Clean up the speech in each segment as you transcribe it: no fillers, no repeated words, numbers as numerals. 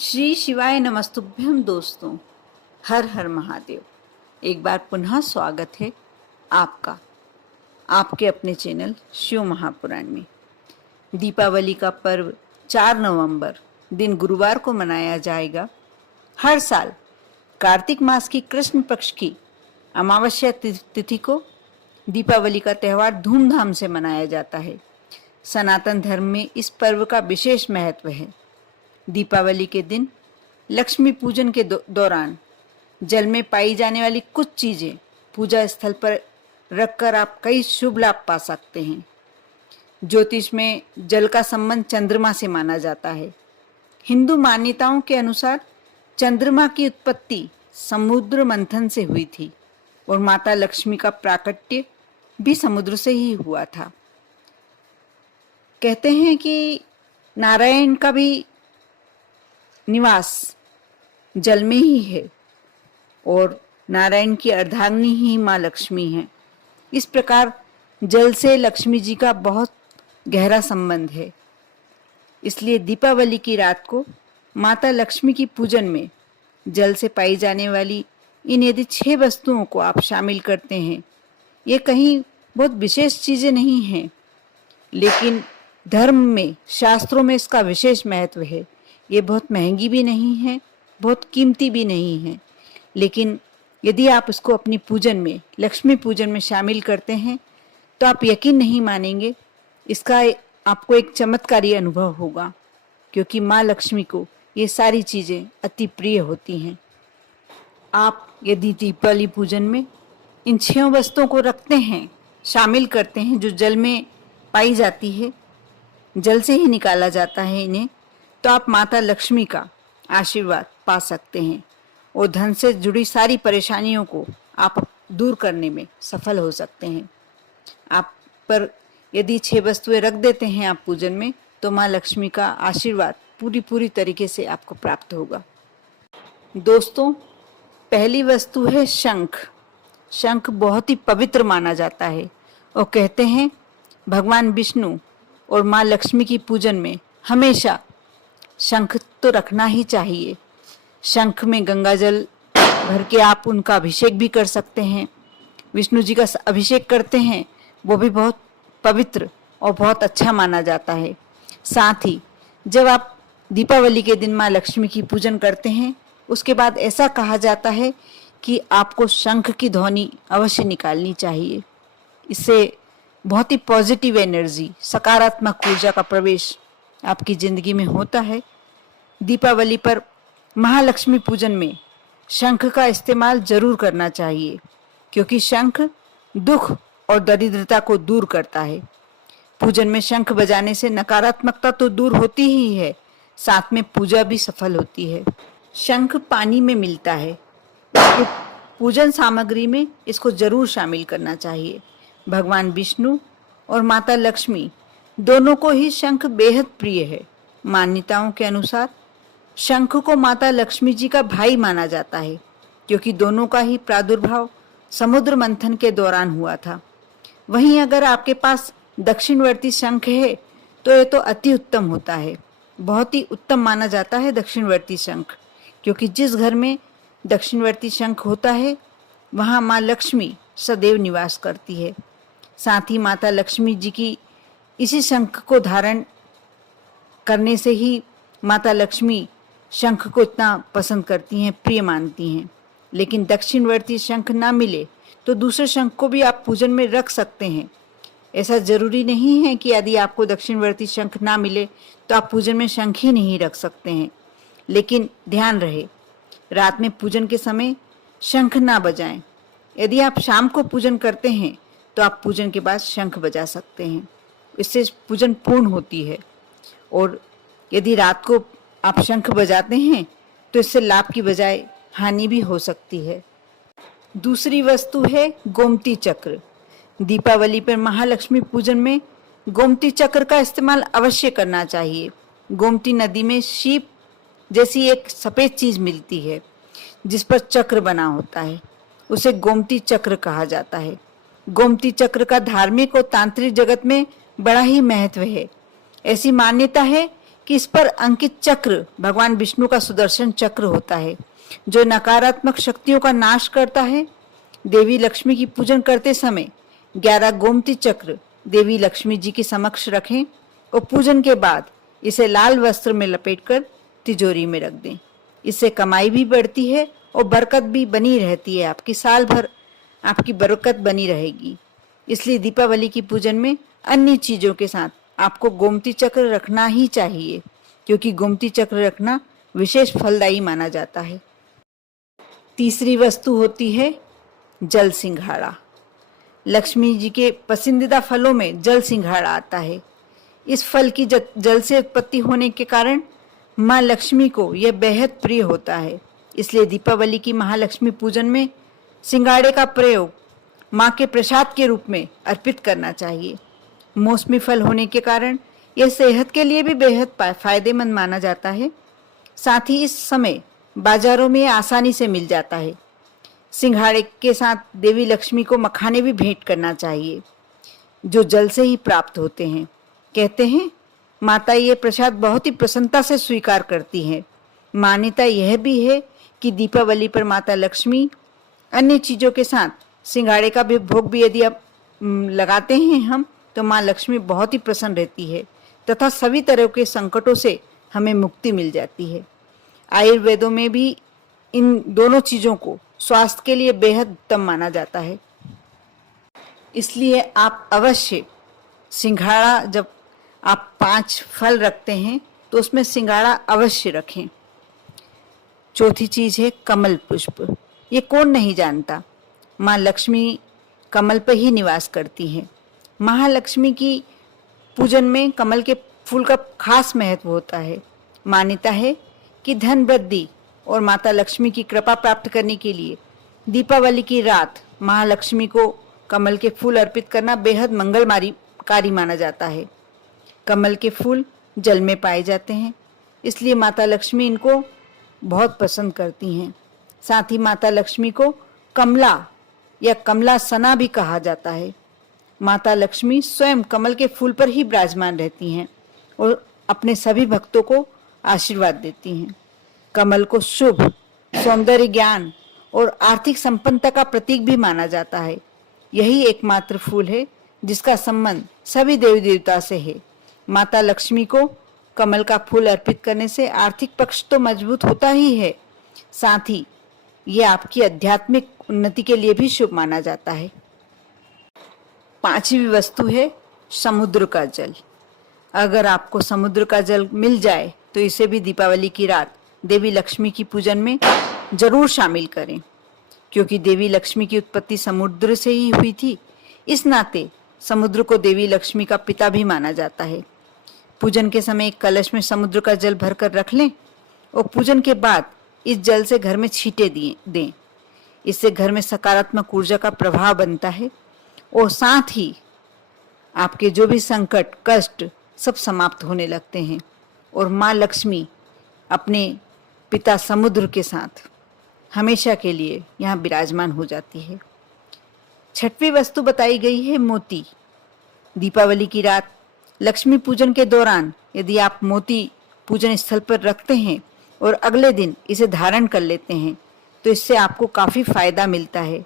श्री शिवाय नमस्तुभ्यम दोस्तों। हर हर महादेव। एक बार पुनः स्वागत है आपका आपके अपने चैनल शिव महापुराण में। दीपावली का पर्व 4 नवंबर दिन गुरुवार को मनाया जाएगा। हर साल कार्तिक मास की कृष्ण पक्ष की अमावस्या तिथि को दीपावली का त्यौहार धूमधाम से मनाया जाता है। सनातन धर्म में इस पर्व का विशेष महत्व है। दीपावली के दिन लक्ष्मी पूजन के दौरान जल में पाई जाने वाली कुछ चीजें पूजा स्थल पर रखकर आप कई शुभ लाभ पा सकते हैं। ज्योतिष में जल का संबंध चंद्रमा से माना जाता है। हिंदू मान्यताओं के अनुसार चंद्रमा की उत्पत्ति समुद्र मंथन से हुई थी और माता लक्ष्मी का प्राकट्य भी समुद्र से ही हुआ था। कहते हैं कि नारायण का भी निवास जल में ही है और नारायण की अर्धांगिनी ही माँ लक्ष्मी है। इस प्रकार जल से लक्ष्मी जी का बहुत गहरा संबंध है। इसलिए दीपावली की रात को माता लक्ष्मी की पूजन में जल से पाई जाने वाली इन यदि 6 वस्तुओं को आप शामिल करते हैं, ये कहीं बहुत विशेष चीजें नहीं हैं, लेकिन धर्म में शास्त्रों में इसका विशेष महत्व है। ये बहुत महंगी भी नहीं है, बहुत कीमती भी नहीं है, लेकिन यदि आप इसको अपनी पूजन में, लक्ष्मी पूजन में शामिल करते हैं तो आप यकीन नहीं मानेंगे, इसका आपको एक चमत्कारी अनुभव होगा, क्योंकि माँ लक्ष्मी को ये सारी चीज़ें अति प्रिय होती हैं। आप यदि दीपावली पूजन में इन 6 वस्तुओं को रखते हैं, शामिल करते हैं, जो जल में पाई जाती है, जल से ही निकाला जाता है इन्हें, तो आप माता लक्ष्मी का आशीर्वाद पा सकते हैं और धन से जुड़ी सारी परेशानियों को आप दूर करने में सफल हो सकते हैं। आप पर यदि 6 वस्तुएं रख देते हैं आप पूजन में, तो माँ लक्ष्मी का आशीर्वाद पूरी तरीके से आपको प्राप्त होगा। दोस्तों, पहली वस्तु है शंख। शंख बहुत ही पवित्र माना जाता है और कहते हैं भगवान विष्णु और माँ लक्ष्मी की पूजन में हमेशा शंख तो रखना ही चाहिए। शंख में गंगा जल भर के आप उनका अभिषेक भी कर सकते हैं। विष्णु जी का अभिषेक करते हैं, वो भी बहुत पवित्र और बहुत अच्छा माना जाता है। साथ ही जब आप दीपावली के दिन माँ लक्ष्मी की पूजन करते हैं, उसके बाद ऐसा कहा जाता है कि आपको शंख की ध्वनि अवश्य निकालनी चाहिए। इससे बहुत ही पॉजिटिव एनर्जी, सकारात्मक ऊर्जा का प्रवेश आपकी जिंदगी में होता है। दीपावली पर महालक्ष्मी पूजन में शंख का इस्तेमाल जरूर करना चाहिए, क्योंकि शंख दुख और दरिद्रता को दूर करता है। पूजन में शंख बजाने से नकारात्मकता तो दूर होती ही है, साथ में पूजा भी सफल होती है। शंख पानी में मिलता है, इसलिए पूजन सामग्री में इसको जरूर शामिल करना चाहिए। भगवान विष्णु और माता लक्ष्मी दोनों को ही शंख बेहद प्रिय है। मान्यताओं के अनुसार शंख को माता लक्ष्मी जी का भाई माना जाता है, क्योंकि दोनों का ही प्रादुर्भाव समुद्र मंथन के दौरान हुआ था। वहीं अगर आपके पास दक्षिणवर्ती शंख है तो ये तो अति उत्तम होता है। बहुत ही उत्तम माना जाता है दक्षिणवर्ती शंख, क्योंकि जिस घर में दक्षिणवर्ती शंख होता है वहाँ माँ लक्ष्मी सदैव निवास करती है। साथ ही माता लक्ष्मी जी की इसी शंख को धारण करने से ही माता लक्ष्मी शंख को इतना पसंद करती हैं, प्रिय मानती हैं। लेकिन दक्षिणवर्ती शंख ना मिले तो दूसरे शंख को भी आप पूजन में रख सकते हैं। ऐसा जरूरी नहीं है कि यदि आपको दक्षिणवर्ती शंख ना मिले तो आप पूजन में शंख ही नहीं रख सकते हैं, लेकिन ध्यान रहे रात में पूजन के समय शंख ना बजाएं। यदि आप शाम को पूजन करते हैं तो आप पूजन के बाद शंख बजा सकते हैं, इससे पूजन पूर्ण होती है। और यदि रात को आप शंख बजाते हैं तो इससे लाभ की बजाय हानि भी हो सकती है। दूसरी वस्तु है गोमती चक्र। दीपावली पर महालक्ष्मी पूजन में गोमती चक्र का इस्तेमाल अवश्य करना चाहिए। गोमती नदी में शीप जैसी एक सफेद चीज मिलती है जिस पर चक्र बना होता है, उसे गोमती चक्र कहा जाता है। गोमती चक्र का धार्मिक और तांत्रिक जगत में बड़ा ही महत्व है। ऐसी मान्यता है कि इस पर अंकित चक्र भगवान विष्णु का सुदर्शन चक्र होता है, जो नकारात्मक शक्तियों का नाश करता है। देवी लक्ष्मी की पूजन करते समय 11 गोमती चक्र देवी लक्ष्मी जी के समक्ष रखें और पूजन के बाद इसे लाल वस्त्र में लपेटकर तिजोरी में रख दें। इससे कमाई भी बढ़ती है और बरकत भी बनी रहती है। आपकी साल भर आपकी बरकत बनी रहेगी। इसलिए दीपावली की पूजन में अन्य चीजों के साथ आपको गोमती चक्र रखना ही चाहिए, क्योंकि गोमती चक्र रखना विशेष फलदायी माना जाता है। तीसरी वस्तु होती है जल सिंघाड़ा। लक्ष्मी जी के पसंदीदा फलों में जल सिंघाड़ा आता है। इस फल की जल से उत्पत्ति होने के कारण माँ लक्ष्मी को यह बेहद प्रिय होता है। इसलिए दीपावली की महालक्ष्मी पूजन में सिंघाड़े का प्रयोग माँ के प्रसाद के रूप में अर्पित करना चाहिए। मौसमी फल होने के कारण यह सेहत के लिए भी बेहद फायदेमंद माना जाता है। साथ ही इस समय बाजारों में आसानी से मिल जाता है। सिंघाड़े के साथ देवी लक्ष्मी को मखाने भी भेंट करना चाहिए, जो जल से ही प्राप्त होते हैं। कहते हैं माता ये प्रसाद बहुत ही प्रसन्नता से स्वीकार करती है। मान्यता यह भी है कि दीपावली पर माता लक्ष्मी अन्य चीज़ों के साथ सिंघाड़े का भी भोग भी यदि आप लगाते हैं हम, तो माँ लक्ष्मी बहुत ही प्रसन्न रहती है तथा सभी तरह के संकटों से हमें मुक्ति मिल जाती है। आयुर्वेदों में भी इन दोनों चीज़ों को स्वास्थ्य के लिए बेहद उत्तम माना जाता है। इसलिए आप अवश्य सिंघाड़ा, जब आप 5 फल रखते हैं तो उसमें सिंघाड़ा अवश्य रखें। चौथी चीज़ है कमल पुष्प। ये कौन नहीं जानता, माँ लक्ष्मी कमल पर ही निवास करती है। महालक्ष्मी की पूजन में कमल के फूल का खास महत्व होता है। मान्यता है कि धन वृद्धि और माता लक्ष्मी की कृपा प्राप्त करने के लिए दीपावली की रात महालक्ष्मी को कमल के फूल अर्पित करना बेहद मंगलकारी माना जाता है। कमल के फूल जल में पाए जाते हैं, इसलिए माता लक्ष्मी इनको बहुत पसंद करती हैं। साथ ही माता लक्ष्मी को कमला या कमला सना भी कहा जाता है। माता लक्ष्मी स्वयं कमल के फूल पर ही विराजमान रहती हैं और अपने सभी भक्तों को आशीर्वाद देती हैं। कमल को शुभ, सौंदर्य, ज्ञान और आर्थिक संपन्नता का प्रतीक भी माना जाता है। यही एकमात्र फूल है जिसका संबंध सभी देवी देवता से है। माता लक्ष्मी को कमल का फूल अर्पित करने से आर्थिक पक्ष तो मजबूत होता ही है, साथ ही ये आपकी आध्यात्मिक उन्नति के लिए भी शुभ माना जाता है। 5वीं वस्तु है समुद्र का जल। अगर आपको समुद्र का जल मिल जाए तो इसे भी दीपावली की रात देवी लक्ष्मी की पूजन में जरूर शामिल करें, क्योंकि देवी लक्ष्मी की उत्पत्ति समुद्र से ही हुई थी। इस नाते समुद्र को देवी लक्ष्मी का पिता भी माना जाता है। पूजन के समय एक कलश में समुद्र का जल भरकर रख लें और पूजन के बाद इस जल से घर में छींटे दें। इससे घर में सकारात्मक ऊर्जा का प्रभाव बनता है और साथ ही आपके जो भी संकट, कष्ट सब समाप्त होने लगते हैं और माँ लक्ष्मी अपने पिता समुद्र के साथ हमेशा के लिए यहाँ विराजमान हो जाती है। 6वीं वस्तु बताई गई है मोती। दीपावली की रात लक्ष्मी पूजन के दौरान यदि आप मोती पूजन स्थल पर रखते हैं और अगले दिन इसे धारण कर लेते हैं तो इससे आपको काफ़ी फायदा मिलता है।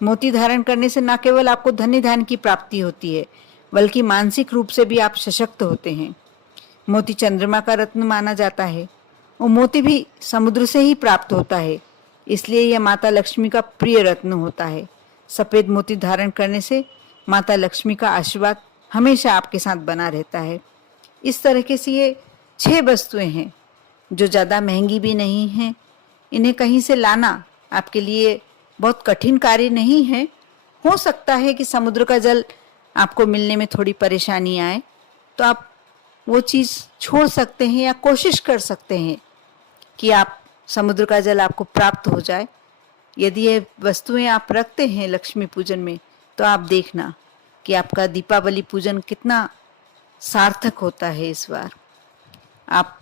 मोती धारण करने से न केवल आपको धन्य धान्य की प्राप्ति होती है, बल्कि मानसिक रूप से भी आप सशक्त होते हैं। मोती चंद्रमा का रत्न माना जाता है और मोती भी समुद्र से ही प्राप्त होता है, इसलिए यह माता लक्ष्मी का प्रिय रत्न होता है। सफ़ेद मोती धारण करने से माता लक्ष्मी का आशीर्वाद हमेशा आपके साथ बना रहता है। इस तरीके से ये 6 वस्तुएं हैं जो ज़्यादा महंगी भी नहीं हैं। इन्हें कहीं से लाना आपके लिए बहुत कठिन कार्य नहीं है। हो सकता है कि समुद्र का जल आपको मिलने में थोड़ी परेशानी आए, तो आप वो चीज़ छोड़ सकते हैं या कोशिश कर सकते हैं कि आप समुद्र का जल आपको प्राप्त हो जाए। यदि ये वस्तुएं आप रखते हैं लक्ष्मी पूजन में, तो आप देखना कि आपका दीपावली पूजन कितना सार्थक होता है। इस बार आप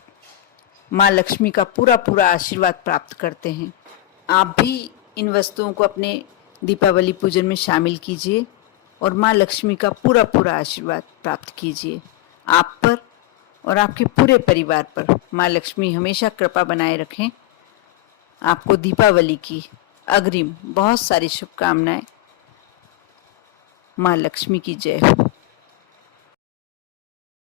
माँ लक्ष्मी का पूरा पूरा आशीर्वाद प्राप्त करते हैं। आप भी इन वस्तुओं को अपने दीपावली पूजन में शामिल कीजिए और माँ लक्ष्मी का पूरा पूरा आशीर्वाद प्राप्त कीजिए, आप पर और आपके पूरे परिवार पर माँ लक्ष्मी हमेशा कृपा बनाए रखें। आपको दीपावली की अग्रिम बहुत सारी शुभकामनाएं। माँ लक्ष्मी की जय हो।